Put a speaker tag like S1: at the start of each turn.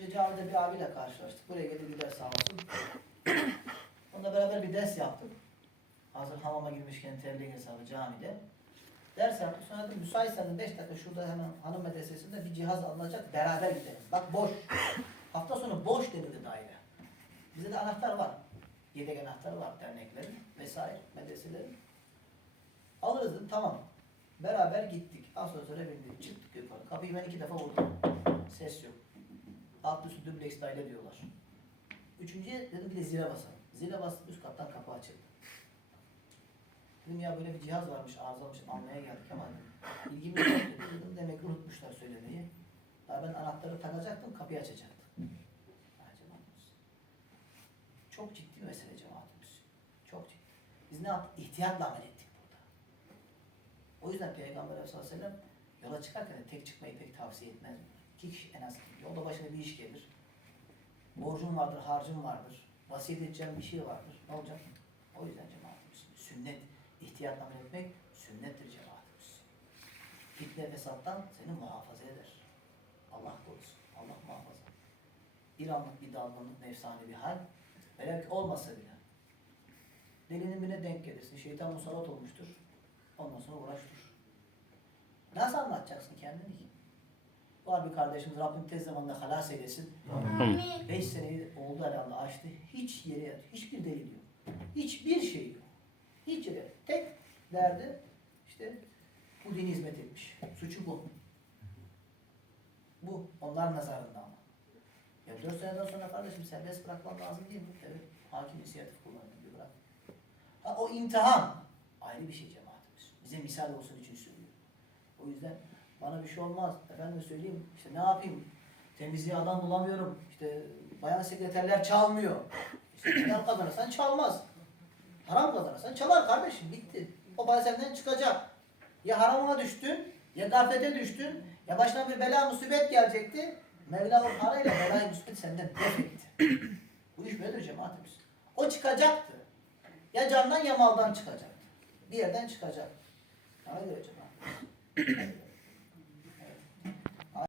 S1: önce camide bir abiyle karşılaştık. Buraya geldi bir ders sağ olsun. Onunla beraber bir ders yaptık. Hazır hamama girmişken terliğin hesabı camide. Ders yaptık. Sonra dedim müsaitsen 5 dakika şurada hemen hanım medresesinde bir cihaz alınacak. Beraber gidelim. Bak boş. Hafta sonu boş denildi daire. Bizde de anahtar var. Yedek anahtarı var derneklerin vesaire medreselerin. Alırız dedim tamam. Beraber gittik. Asansöre bindik. Çıktık yukarı. Kapıyı ben iki defa vurdum. Ses yok. Alt üstü dubleks daire diyorlar. Üçüncüye dedim bir de zile basalım. Zile bastım üst kattan kapı açıldı. Dedim ya böyle bir cihaz varmış arızamış almaya geldik ama ilgimi. Dedim demek ki unutmuşlar söylemeyi. Daha ben anahtarı takacaktım kapıyı açacaktım. Çok ciddi mesele cemaatimiz. Çok ciddi. Biz ne yaptık? İhtiyatla amel ettik burada. O yüzden Peygamber Efendimiz yola çıkarken tek çıkmayı pek tavsiye etmez. İki kişi en az yolda başına bir iş gelir. Borcun vardır, harcın vardır. Vasiyet edeceğin bir şey vardır. Ne olacak? O yüzden cemaatimiz. Sünnet, ihtiyatla amel etmek sünnettir cemaatimiz. Fitne fesattan seni muhafaza eder. Allah korusun. Allah muhafaza. Bir anlık bir dalgınlık, nefsani bir hal. Velev ki olmasa bile. Delinin birine denk gelirsin. Şeytan musallat olmuştur. Ondan sonra uğraş dur. Nasıl anlatacaksın kendini ki? Var bir kardeşimiz Rabbim tez zamanda halas eylesin.
S2: Amin.
S1: 5 seneyi oldu herhalde açtı. Hiç yere yat. Hiçbir delil yok. Hiçbir şey yok. Hiç yere. Tek derdi işte bu dini hizmet etmiş. Suçu bu. Bu. Onlar nazarında ama. Ya 4 seneden sonra kardeşim serbest bırakman lazım değil mi? Evet. Hakim inisiyatif kullanıyor. Bırak. Ha, o imtihan. Ayrı bir şey cemaatimiz. Bize misal olsun için söylüyor. O yüzden bana bir şey olmaz. Efendim söyleyeyim işte ne yapayım? Temizliğe adam bulamıyorum. İşte bayan sekreterler çalmıyor. İşte helal kazanırsan çalmaz. Haram kazanırsan çalar kardeşim. Bitti. O para senden çıkacak. Ya haramına düştün, ya gaflete düştün, ya başına bir bela musibet gelecekti. Mevla o parayla belayı musibet senden def etti. Bu iş böyledir cemaatimiz. O çıkacaktı. Ya candan ya maldan çıkacaktı. Bir yerden çıkacak. Ona göre cemaat.